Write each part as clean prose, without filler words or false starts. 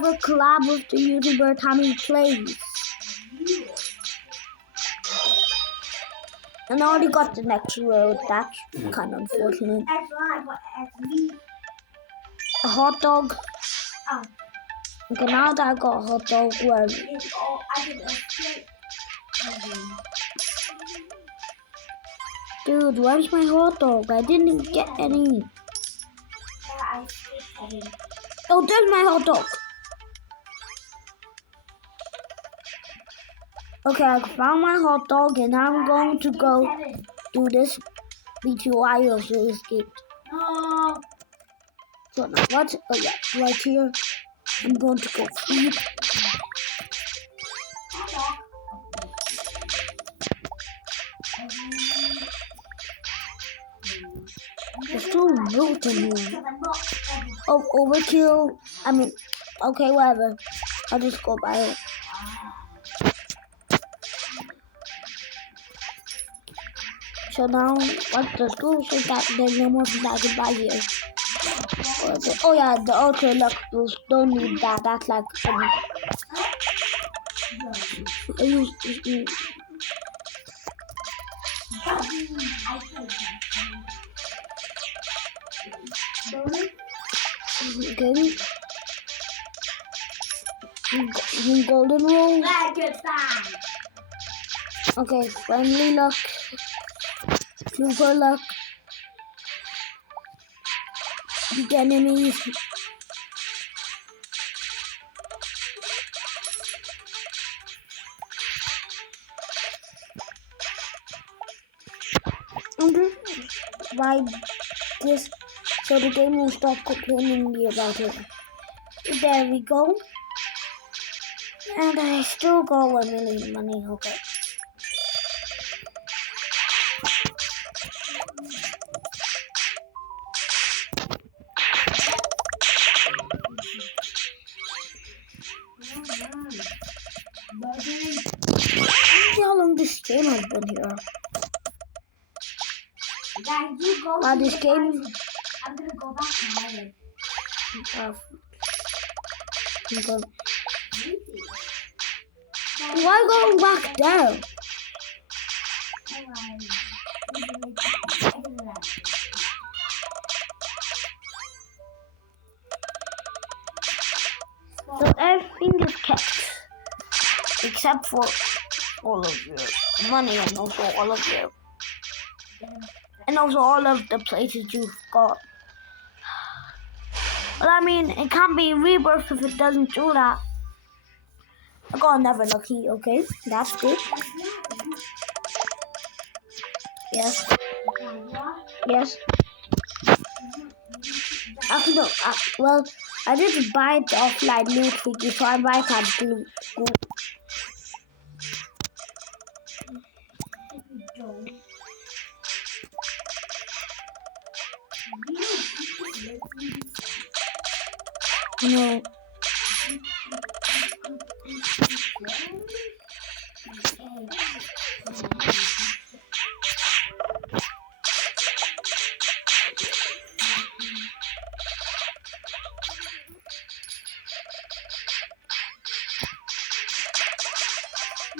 ever collab with the YouTuber Tommy Plays. And I already got the next road. That's kind of unfortunate. A hot dog. Okay, now that I got a hot dog, where? Dude, where's my hot dog? I didn't get any. Oh, there's my hot dog. Okay, I found my hot dog and I'm going to go do this B2I also escaped. No. So now what's right here? I'm going to go feed. There's still loot in here. Oh, overkill. I mean, okay, whatever. I'll just go buy it. So now, what the school says that there's no more that I can buy here. Oh yeah, the ultra luck boost. Don't need that. That's like I use. Okay. Golden roll. Okay, friendly luck. Super luck. Big enemies. Why this? So the game will stop complaining me about it. There we go. And I still got 1 million money. Okay. See how long this game has been here. Wow, this game. I'm gonna go back to Ireland. Okay. Why going back there? So everything is kept, except for all of your money and also all of your, and also all of the places you've got. But I mean, it can't be rebirth if it doesn't do that. I got never lucky, okay? That's good. Yes. Yes. Actually, no. Well, I didn't buy it offline loot figure, so I might have blue. No.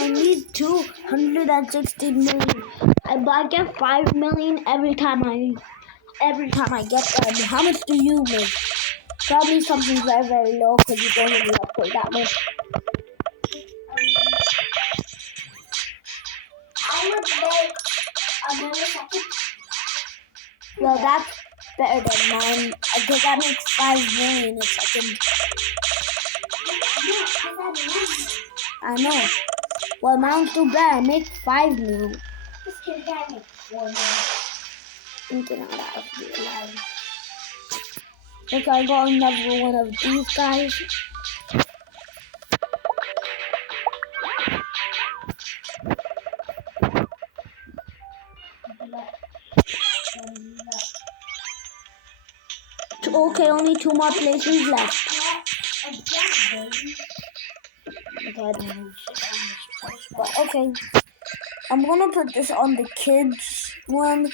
I need 260 million. I get 5 million every time I get them. How much do you make? Probably something very, very low because you don't really upgrade that much. I would make another second. Well, that's better than mine because that makes 5 million a second. I know. Well, mine's too bad. I make 5 million. This kid guy makes 4 million. Thinking out that would be alive. Look, I got another one of these guys. Okay, only 2 more places left. Okay, I'm gonna put this on the kids one.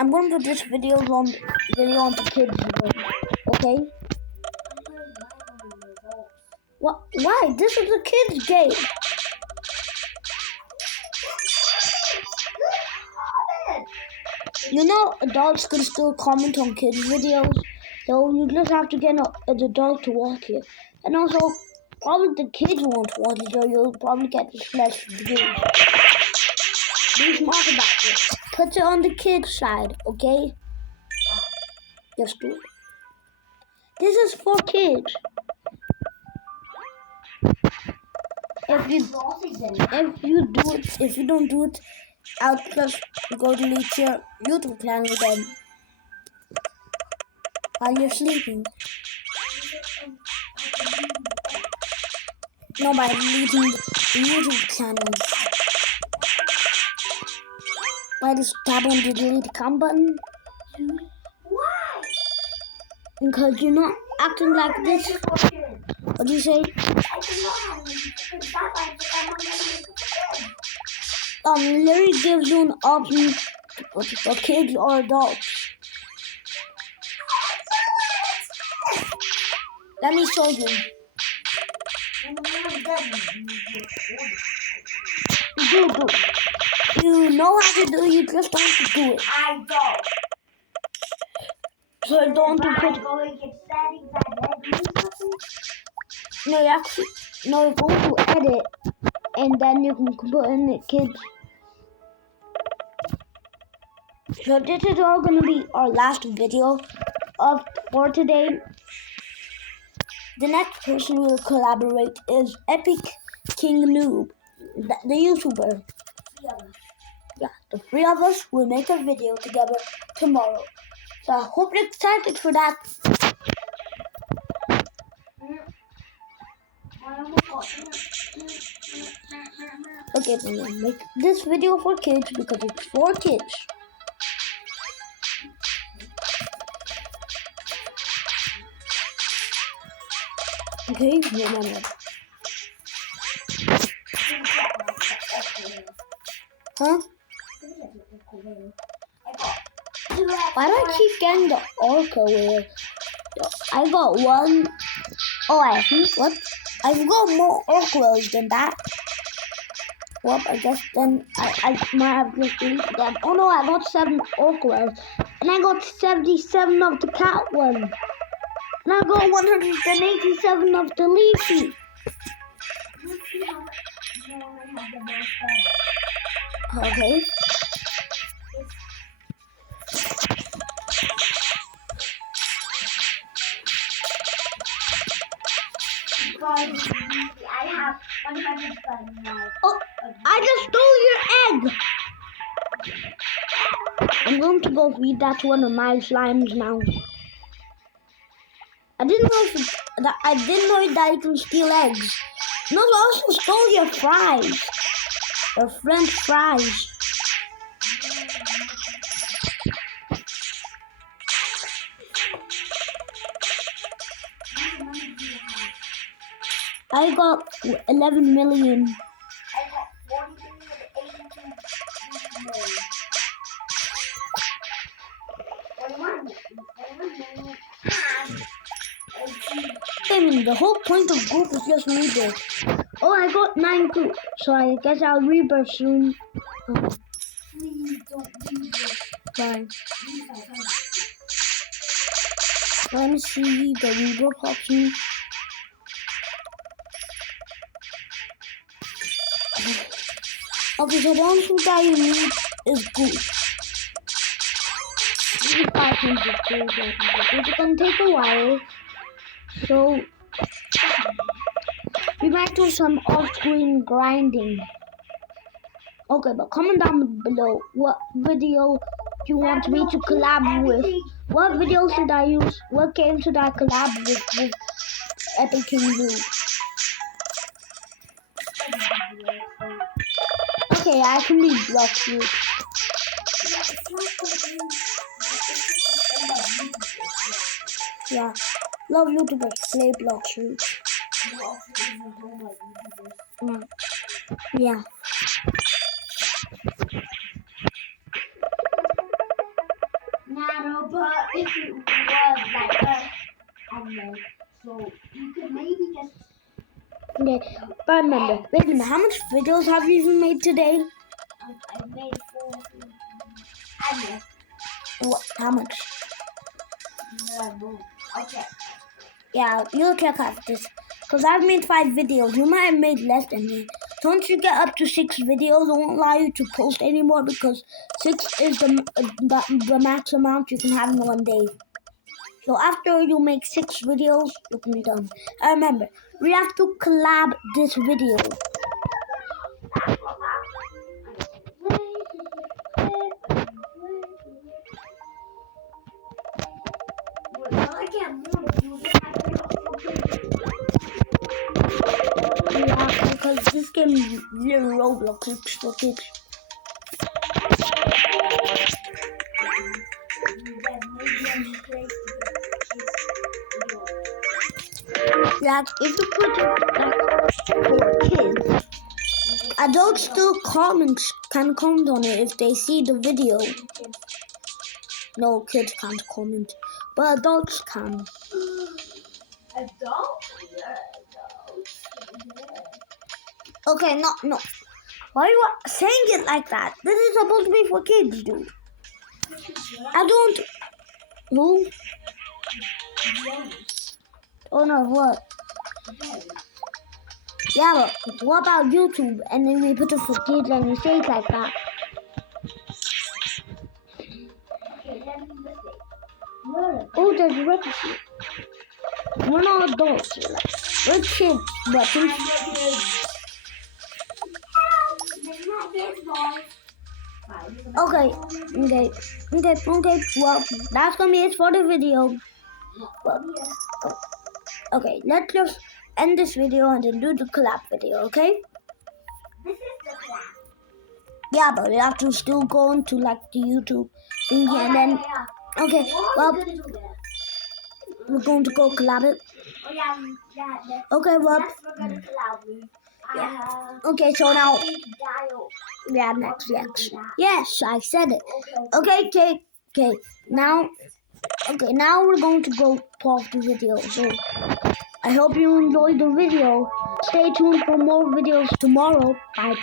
I'm gonna put this video on the kids one. Okay. What? Why? This is a kid's game. You know, adults can still comment on kids' videos, so you just have to get an adult to watch it. And also, probably the kids won't watch it, so you'll probably get less views. Be smart about it. Put it on the kids' side, okay? Just do it. This is for kids. If you don't do it, I'll just go delete your YouTube channel then while you're sleeping. No, by deleting the YouTube channel. By just tap on the delete account button. Why? Because you're not acting like this. What do you say? I don't know how to make it because that's why I'm not going to make it. Larry gives you an option for kids or adults. Let me show you. Do. You know how to do it, you just don't have to do it. I don't. So don't do I'm put. going to get settings and everything. No, you're going to edit, and then you can put in the kids. So this is all going to be our last video for today. The next person we'll collaborate is Epic King Noob, the YouTuber. Yeah, the three of us will make a video together tomorrow. So I hope you're excited for that. Okay, so I'm gonna make this video for kids because it's for kids. Okay, remember. Huh? Why do I keep getting the orca whale? I got one. Oh, I think what? I've got more orca whales than that. Well, I guess then I might have just deleted them. Oh no, I got 7 orca whales. And I got 77 of the cat one. And I got 187 of the leafy. Okay. I have 100 buttons now. Oh, I just stole your egg. I'm going to go feed that to one of my slimes now. I didn't know that you can steal eggs. No, I also stole your fries. Your French fries. I got 11 million. I got 42 I mean, the whole point of group is just rebirth. Oh, I got 9 too, so I guess I'll rebirth soon. Please don't do this. Bye. Please, I don't. Let me see the rebirth option. Okay, so the only thing that you need is good. Maybe 500 gold, it's gonna take a while. So we might do some off-screen grinding. Okay, but comment down below what video you want me to collab with. What videos should I use? What games should I collab with Epic King Noob? Okay, I can be blocked you. Yeah, love YouTubers play block shoot. Yeah. No, but if it was like I don't know, so you could maybe just Okay, but remember, wait a minute, how much videos have you even made today? I made 4. I made. What, how much? No. Okay. Yeah, you'll check after this. Because I've made 5 videos. You might have made less than me. So once you get up to 6 videos, I won't allow you to post anymore because 6 is the max amount you can have in one day. So after you make 6 videos, you can be done. And remember, we have to collab this video. Yeah, because this game is little Roblox, it's for kids. Like, if you put it like for kids, adults still can comment on it if they see the video. No, kids can't comment, but adults can. Adults? Okay, no. Why are you saying it like that? This is supposed to be for kids, dude. I don't. Who? Oh no, what? Yeah, but what about YouTube? And then we put it for kids and we say it like that. Oh, there's a record. We're not adults. We're kids, but since... Okay. Well, that's gonna be it for the video. Well, okay, let's just end this video and then do the collab video, okay? This is the class. Yeah, but we have to still go into like the YouTube thingy and then... Okay, well, we're going to go collab it. Oh yeah. Okay, well... We're gonna collab. Yeah. Okay, so now... Yeah, next. Yes, I said it. Okay. Now we're going to go pause the video. So, I hope you enjoyed the video. Stay tuned for more videos tomorrow. Bye.